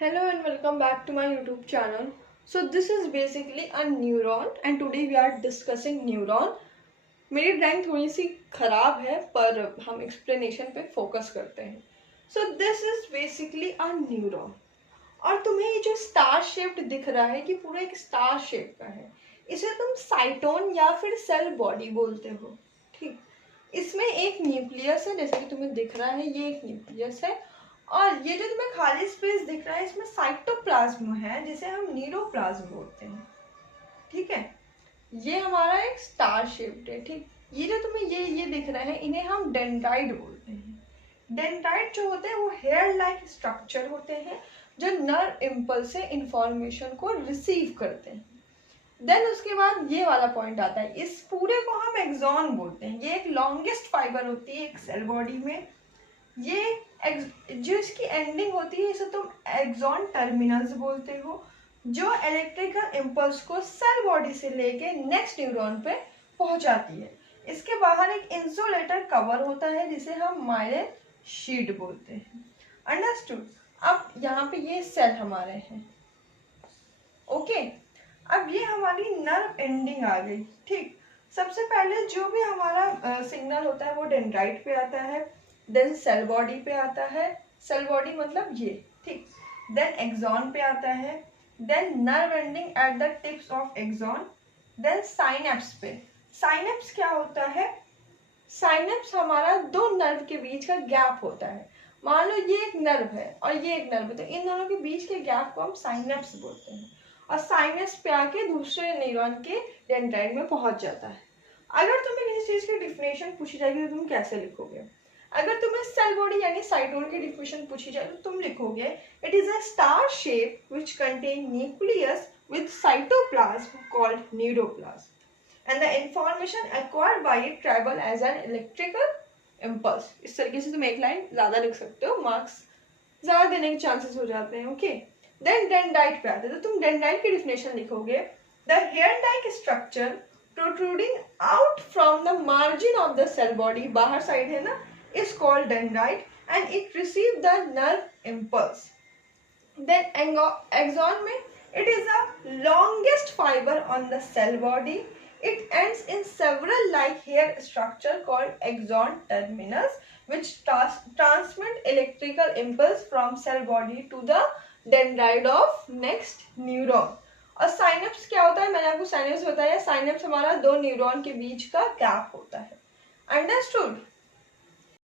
Hello and welcome back to my YouTube channel. So this is basically a neuron and today we are discussing neuron. मेरी drawing थोड़ी सी खराब है पर हम explanation पे focus करते हैं. So this is basically a neuron. और तुम्हें ये जो स्टार शेप्ड दिख रहा है कि पूरा एक स्टार शेप का है, इसे तुम साइटोन या फिर सेल बॉडी बोलते हो. ठीक, इसमें एक न्यूक्लियस है, जैसे कि तुम्हें दिख रहा है ये एक न्यूक्लियस है, और ये जो तुम्हें खाली स्पेस दिख रहा है इसमें साइटोप्लाज्म है जिसे हम नीरोप्लाज्म बोलते हैं. ठीक है, ये हमारा एक स्टार शेप्ड है. ठीक, ये जो तुम्हें ये दिख रहे हैं इन्हें हम डेंड्राइट बोलते हैं. डेंड्राइट जो होते हैं वो हेयर लाइक स्ट्रक्चर होते हैं जो नर्व इम्पल्स से इंफॉर्मेशन को रिसीव करते हैं. देन उसके बाद ये वाला पॉइंट आता है, इस पूरे को हम एक्सॉन बोलते हैं. ये एक लॉन्गेस्ट फाइबर होती है एक सेल बॉडी में. ये जो इसकी एंडिंग होती है इसे तुम एक्सॉन टर्मिनल्स बोलते हो, जो इलेक्ट्रिकल इम्पल्स को सेल बॉडी से लेके नेक्स्ट न्यूरॉन पे पहुंचाती है. इसके बाहर एक इंसुलेटर कवर होता है जिसे हम मायलिन शीट बोलते हैं. अंडरस्टूड. अब यहाँ पे ये सेल हमारे हैं. ओके, अब ये हमारी नर्व एंडिंग आ गई. ठीक, सबसे पहले जो भी हमारा सिग्नल होता है वो डेंड्राइट पे आता है, देन सेल बॉडी पे आता है. सेल बॉडी मतलब ये. ठीक, देन एक्सॉन पे आता है, then nerve ending at the tips of axon, then synapse पे. साइनेप्स क्या होता है? साइनेप्स हमारा दो नर्व के बीच का गैप होता है. मान लो ये एक नर्व है और ये एक नर्व है, तो इन दोनों के बीच के गैप को हम साइनेप्स बोलते हैं. और साइनेप्स पे आके दूसरे न्यूरॉन के डेंड्राइट में पहुंच जाता है. अगर तुम्हें किसी चीज की डिफिनेशन पूछी जाएगी तो तुम कैसे लिखोगे? अगर तुम्हें सेल बॉडी यानी साइटोन की डिफिनेशन पूछी जाए तो तुम लिखोगे it is a star shape which contain nucleus with cytoplasm called neuroplasm and the information acquired by it travel as an electrical impulse. इस तरीके से तुम एक लाइन ज्यादा लिख सकते हो, मार्क्स ज्यादा देने के चांसेस हो जाते हैं. ओके, देन डेंड्राइट पे आते हैं तो तुम डेंड्राइट की डिफिनेशन लिखोगे the hair like structure protruding out from the margin of the cell body, बाहर साइड है ना, is called dendrite and it receive the nerve impulse. Then axon में it is the longest fiber on the cell body. It ends in several like hair structure called axon terminals which transmit electrical impulse from cell body to the dendrite of next neuron. और synapse क्या होता है? मैंने आपको synapse बताया. Synapse हमारा दो neuron के बीच का गैप होता है. अंडरस्टूड.